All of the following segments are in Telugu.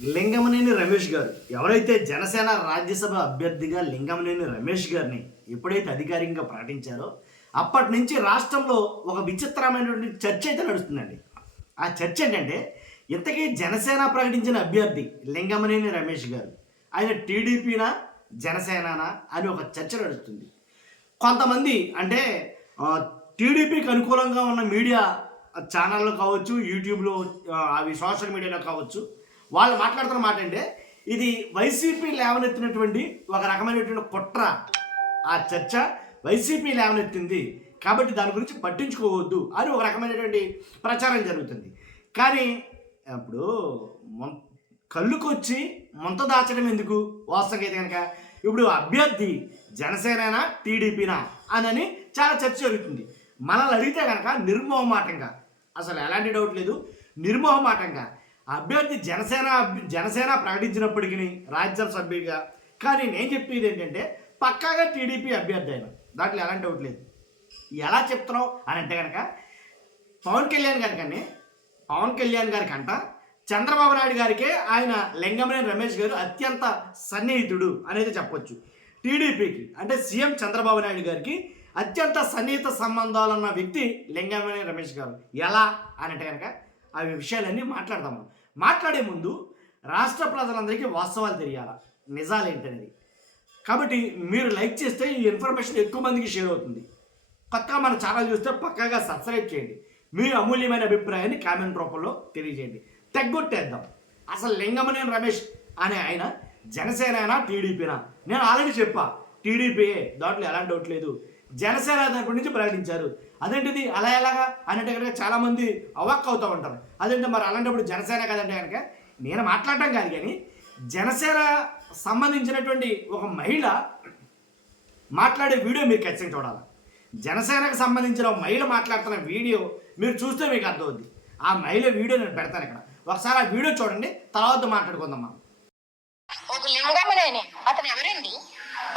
లింగమనేని రమేష్ గారు ఎవరైతే జనసేన రాజ్యసభ అభ్యర్థిగా లింగమనేని రమేష్ గారిని ఎప్పుడైతే అధికారికంగా ప్రకటించారో అప్పటి నుంచి రాష్ట్రంలో ఒక విచిత్రమైనటువంటి చర్చ అయితే నడుస్తుందండి. ఆ చర్చ ఏంటంటే ఇంతకీ జనసేన ప్రకటించిన అభ్యర్థి లింగమనేని రమేష్ గారు ఆయన టీడీపీనా జనసేననా అని ఒక చర్చ నడుస్తుంది. కొంతమంది అంటే టీడీపీకి అనుకూలంగా ఉన్న మీడియా ఛానళ్ళు కావచ్చు, యూట్యూబ్లో అవి సోషల్ మీడియాలో కావచ్చు, వాళ్ళు మాట్లాడుతున్న మాట అంటే ఇది వైసీపీ లేవనెత్తినటువంటి ఒక రకమైనటువంటి కుట్ర. ఆ చర్చ వైసీపీ లేవనెత్తింది కాబట్టి దాని గురించి పట్టించుకోవద్దు అని ఒక రకమైనటువంటి ప్రచారం జరుగుతుంది. కానీ ఇప్పుడు కళ్ళుకొచ్చి ముంత దాచడం ఎందుకు? వాస్తవంగా అయితే కనుక ఇప్పుడు అభ్యర్థి జనసేననా టీడీపీనా అని చాలా చర్చ జరుగుతుంది. మనల్ని అడిగితే కనుక నిర్మోహమాటంగా, అసలు ఎలాంటి డౌట్ లేదు, నిర్మోహమాటంగా అభ్యర్థి జనసేన ప్రకటించినప్పటికీ రాజ్యసభ సభ్యుడిగా, కానీ నేను చెప్పేది ఏంటంటే పక్కాగా టీడీపీ అభ్యర్థి అయినా దాంట్లో ఎలాంటి డౌట్ లేదు. ఎలా చెప్తున్నావు అని అంటే కనుక పవన్ కళ్యాణ్ గారి కంట చంద్రబాబు నాయుడు గారికే ఆయన లింగమనేని రమేష్ గారు అత్యంత సన్నిహితుడు అనేది చెప్పొచ్చు. టీడీపీకి అంటే సీఎం చంద్రబాబు నాయుడు గారికి అత్యంత సన్నిహిత సంబంధాలున్న వ్యక్తి లింగమనేని రమేష్ గారు. ఎలా అని అంటే కనుక అవి విషయాలన్నీ మాట్లాడదాము. మాట్లాడే ముందు రాష్ట్ర ప్రజలందరికీ వాస్తవాలు తెలియాలా, నిజాలు ఏంటనేది. కాబట్టి మీరు లైక్ చేస్తే ఈ ఇన్ఫర్మేషన్ ఎక్కువ మందికి షేర్ అవుతుంది. కొత్తగా మన ఛానల్ చూస్తే పక్కాగా సబ్స్క్రైబ్ చేయండి. మీ అమూల్యమైన అభిప్రాయాన్ని కామెంట్ రూపంలో తెలియజేయండి. తెగ్గొట్టేద్దాం. అసలు లింగమనేని రమేష్ అనే ఆయన జనసేన టీడీపీనా? నేను ఆల్రెడీ చెప్పా, టీడీపీయే, దాంట్లో ఎలాంటి డౌట్ లేదు. జనసేన తరపు నుంచి ప్రకటించారు. అదేంటిది అలా ఎలాగా అంటే కనుక చాలామంది అవాక్ అవుతూ ఉంటారు. అదేంటే మరి అలాంటప్పుడు జనసేన కదంటే కనుక నేను మాట్లాడటం కాదు, కానీ జనసేన సంబంధించినటువంటి ఒక మహిళ మాట్లాడే వీడియో మీరు ఖచ్చితంగా చూడాలి. జనసేనకు సంబంధించిన ఒక మహిళ మాట్లాడుతున్న వీడియో మీరు చూస్తే మీకు అర్థమవుద్ది. ఆ మహిళ వీడియో నేను పెడతాను ఇక్కడ, ఒకసారి ఆ వీడియో చూడండి, తర్వాత మాట్లాడుకుందాం మనం. ఒక లింగమనేని అతను ఎవరండి?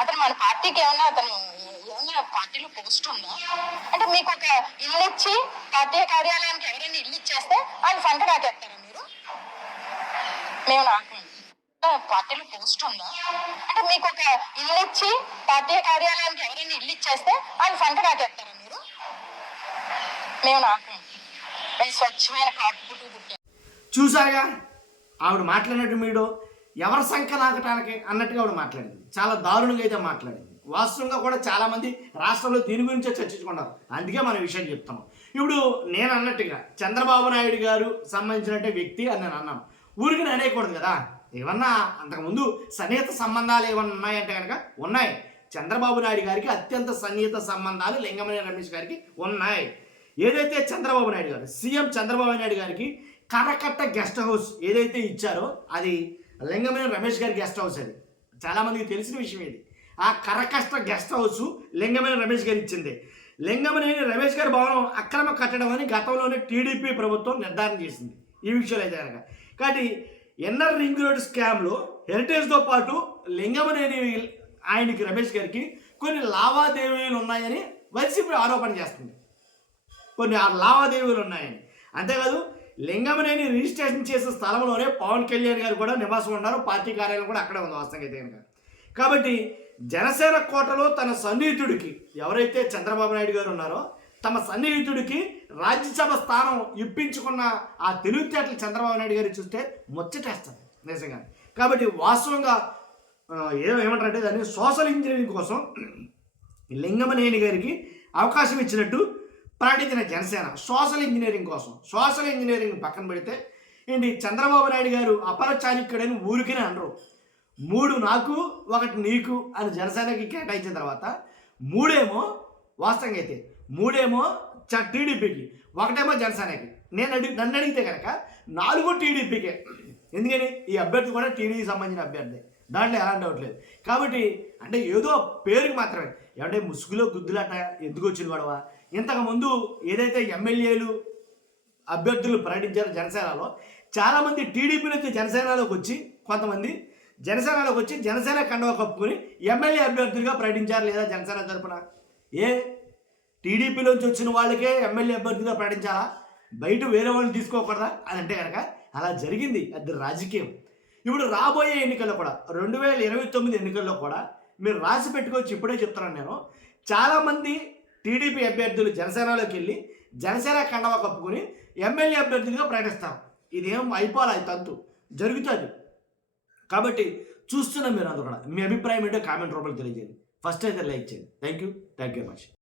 అతను మన పార్టీకి ఏమన్నా పార్టీలో పోస్ట్ ఉందా? అంటే మీకు ఒక ఇల్లు ఇచ్చి పార్టీ కార్యాలయానికి ఎవరైనా ఇల్లు ఇచ్చేస్తే ఆయన ఫంట రాకేస్తారా మీరు? మేము నాకు పార్టీలో పోస్ట్ ఉందా? అంటే మీకు ఒక ఇల్లు ఇచ్చి పార్టీ కార్యాలయానికి ఎవరైనా ఇల్లు ఇచ్చేస్తే ఆయన ఫంట రాకేస్తారా మీరు? మేము నాకు స్వచ్ఛమైన కాపుపుట్టు పుట్టాం. చూసారుగా ఆవిడ మాట్లాడినట్టు మీరు ఎవరి సంఖ నాకటానికి అన్నట్టుగా ఆవిడ మాట్లాడింది. చాలా దారుణంగా అయితే మాట్లాడింది. వాస్తవంగా కూడా చాలామంది రాష్ట్రంలో దీని గురించే చర్చించుకున్నారు. అందుకే మన విషయం చెప్తున్నాం. ఇప్పుడు నేను అన్నట్టుగా చంద్రబాబు నాయుడు గారు సంబంధించినట్టే వ్యక్తి అని నేను అన్నాను. ఊరికి నేను అనేయకూడదు కదా. ఏమన్నా అంతకుముందు సన్నిహిత సంబంధాలు ఏమన్నా ఉన్నాయంటే కనుక ఉన్నాయి. చంద్రబాబు నాయుడు గారికి అత్యంత సన్నిహిత సంబంధాలు లింగమనేని రమేష్ గారికి ఉన్నాయి. ఏదైతే చంద్రబాబు నాయుడు గారు సీఎం చంద్రబాబు నాయుడు గారికి కరకట్ట గెస్ట్ హౌస్ ఏదైతే ఇచ్చారో అది లింగమనేని రమేష్ గారి గెస్ట్ హౌస్. అది చాలామందికి తెలిసిన విషయం. ఇది ఆ కరకట్ట గెస్ట్ హౌస్ లింగమనేని రమేష్ గారు ఇచ్చింది. లింగమనేని రమేష్ గారి భవనం అక్రమ కట్టడం అని గతంలోనే టీడీపీ ప్రభుత్వం నిర్ధారణ చేసింది ఈ విషయాలు అయితే కనుక. కాబట్టి ఎన్ఆర్ రింగ్ రోడ్ స్కామ్లో హెరిటేజ్తో పాటు లింగమనేని ఆయనకి రమేష్ గారికి కొన్ని లావాదేవీలు ఉన్నాయని వైసీపీ ఆరోపణ చేస్తుంది. కొన్ని లావాదేవీలు ఉన్నాయని. అంతేకాదు లింగమనేని రిజిస్ట్రేషన్ చేసిన స్థలంలోనే పవన్ కళ్యాణ్ గారు కూడా నివాసం ఉన్నారు. పార్టీ కార్యాలయం కూడా అక్కడే ఉంది వాస్తవంగా అయితే కనుక. కాబట్టి జనసేన కోటలో తన సన్నిహితుడికి ఎవరైతే చంద్రబాబు నాయుడు గారు ఉన్నారో తమ సన్నిహితుడికి రాజ్యసభ స్థానం ఇప్పించుకున్న ఆ తెలివితేటలు చంద్రబాబు నాయుడు గారు చూస్తే ముచ్చటేస్తారు నిజంగా. కాబట్టి వాస్తవంగా ఏమంటారంటే దాన్ని సోషల్ ఇంజనీరింగ్ కోసం లింగమనేని గారికి అవకాశం ఇచ్చినట్టు ప్రకటించిన జనసేన సోషల్ ఇంజనీరింగ్ కోసం. సోషల్ ఇంజనీరింగ్ పక్కన పెడితే ఏంటి, చంద్రబాబు నాయుడు గారు అపర చాణక్యుడని ఊరికినే అనరు. 3 నాకు 1 నీకు అని జనసేనకి కేటాయించిన తర్వాత 3 ఏమో వాస్తవంగా అయితే 3 ఏమో టీడీపీకి, 1 ఏమో జనసేనకి. నన్ను అడిగితే కనుక 4 టీడీపీకే. ఎందుకని ఈ అభ్యర్థి కూడా టీడీపీకి సంబంధించిన అభ్యర్థి, దాంట్లో ఎలాంటి డౌట్ లేదు. కాబట్టి అంటే ఏదో పేరుకి మాత్రమే. ఏమంటే ముసుగులో గుద్దులాట ఎందుకు వచ్చింది గొడవ? ఇంతకుముందు ఏదైతే ఎమ్మెల్యేలు అభ్యర్థులు ప్రకటించారో జనసేనలో చాలామంది టీడీపీ నుంచి జనసేనలోకి వచ్చి కొంతమంది జనసేన కండువా కప్పుకొని ఎమ్మెల్యే అభ్యర్థులుగా ప్రకటించారు లేదా జనసేన తరపున? ఏ టీడీపీలోంచి వచ్చిన వాళ్ళకే ఎమ్మెల్యే అభ్యర్థిగా ప్రకటించాలా? బయట వేరే వాళ్ళని తీసుకోకూడదా అని అంటే కనుక అలా జరిగింది. అది రాజకీయం. ఇప్పుడు రాబోయే ఎన్నికల్లో కూడా 2029 ఎన్నికల్లో కూడా మీరు రాసి పెట్టుకోవచ్చు. ఇప్పుడే చెప్తున్నాను నేను, చాలామంది టీడీపీ అభ్యర్థులు జనసేనలోకి వెళ్ళి జనసేన కండవా కప్పుకొని ఎమ్మెల్యే అభ్యర్థులుగా ప్రకటిస్తారు. ఇదేం అయిపోవాలి, తంతు జరుగుతుంది. కాబట్టి చూస్తున్న మీరు అందరూ కూడా మీ అభిప్రాయం ఏంటో కామెంట్ రూపంలో తెలియజేయండి. ఫస్ట్ అయితే లైక్ చేయండి. Thank you much.